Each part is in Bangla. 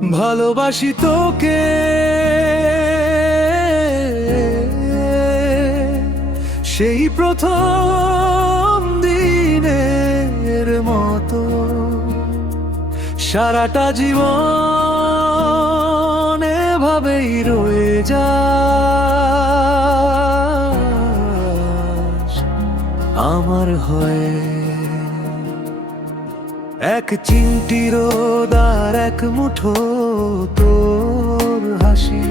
ভালোবাসি তোকে সেই প্রথম দিনের মতো, সারাটা জীবন এভাবেই রয়ে যাস আমার হয়ে। এক চিমটি রোদ আর এক মুঠো তোর হাসি,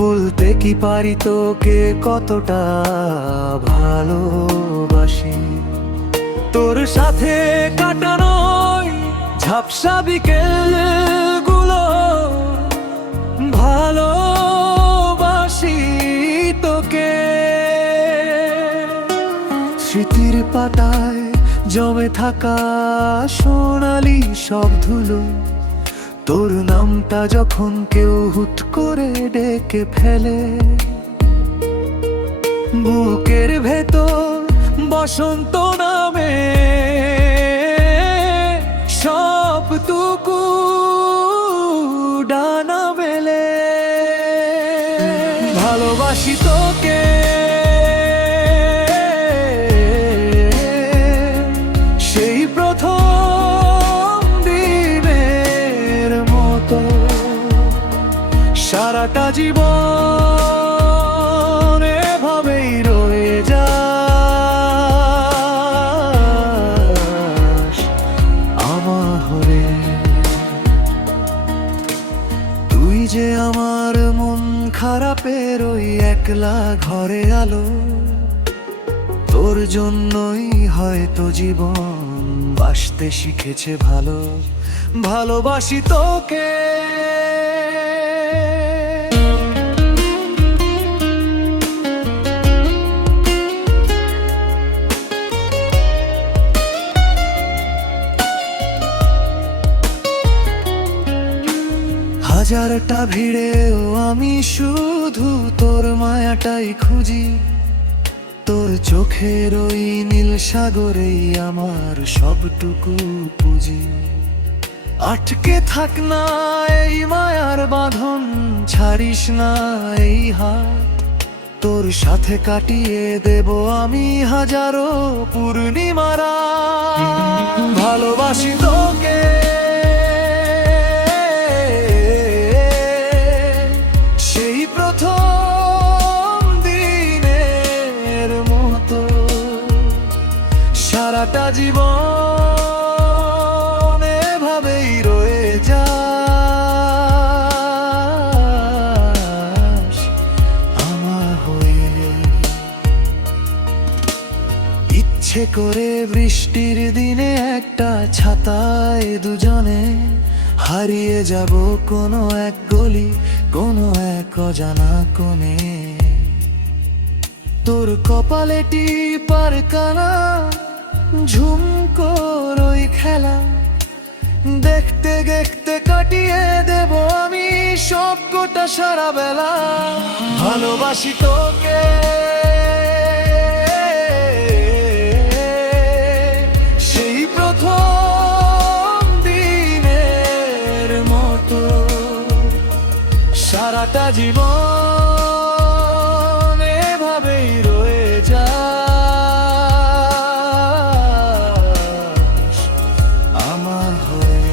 বলতে কি পারি তোকে কতটা ভালোবাসি। তোর সাথে কাটানো ঝাপসা বিকেল গুলো ভালোবাসি তোকে। স্মৃতির পাতায় জমে থাকা সোনালি সব ধুলো, তোর নামটা যখন কেউ হুট করে ডেকে ফেলে, বুকের ভেতর বসন্ত নামে সবটুকু ডানা মেলে। ভালোবাসি তোকে সেই প্রথম দিনের মতো, সারাটা জীবন এভাবেই রয়ে যাস আমার হয়ে। তুই যে আমার মন খারাপের ওই একলা ঘরে আলো, তোর জন্যই হয়তো জীবন বাসতে শিখেছে ভালো। ভালোবাসি তোকে হাজারটা ভিড়েও আমি শুধু তোর মায়াটাই খুঁজি। তোর চোখের ওই নীল সাগরেই আমার সবটুকু পুঁজি। আটকে থাক না এই মায়ার বাঁধন, ছাড়িস না এই হাত। তোর সাথে কাটিয়ে দেব আমি হাজারো পূর্ণিমারা। ভালোবাসি তোকে সেই প্রথম দিনের মতো, সারাটা জীবন এভাবেই রয়ে যাস আমার হয়ে। ইচ্ছে করে বৃষ্টির দিনে একটা ছাতায় দুজনে হারিয়ে যাব কোনো এক গলি, কোনো এক অজানা কোণে। তোর কপালে টিপার কানা ঝুমকোর ওই খেলা, দেখতে দেখতে কাটিয়ে দেব আমি সবকটা সারা বেলা। ভালোবাসি তোকে সেই প্রথম দিনের মতো, সারাটা জীবন এভাবেই রয়ে যাস আমার হয়ে।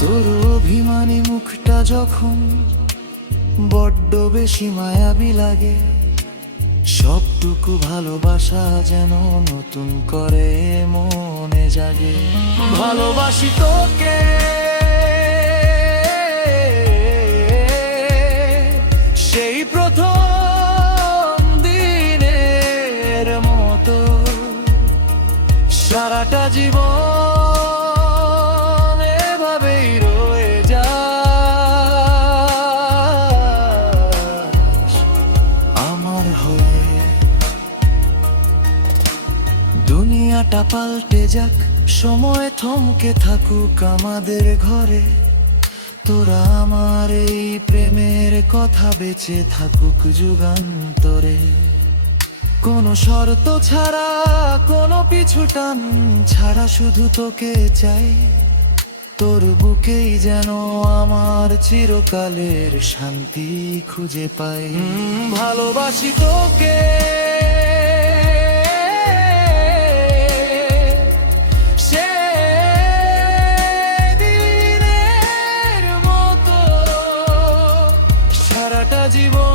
তোর অভিমানী মুখটা যখন বড্ড বেশি মায়াবী লাগে, সবটুকু ভালোবাসা যেন নতুন করে মনে জাগে। ভালোবাসি তোকে সেই প্রথম দিনের মতো, সারাটা জীবন এভাবেই রয়ে যাস আমার হয়ে। দুনিয়াটা পাল্টে যাক, সময় থমকে থাকুক আমাদের ঘরে, তোরা আমার এই প্রেমের কথা বেঁচে থাকুক যুগান্তরে। কোনো শর্ত ছাড়া, কোনো পিছু টান ছাড়া, শুধু তোকে চাই তোর বুকেই যেন আমার চিরকালের শান্তি খুঁজে পাই। ভালোবাসি তোকে সে দিনের মতো, সারাটা জীবন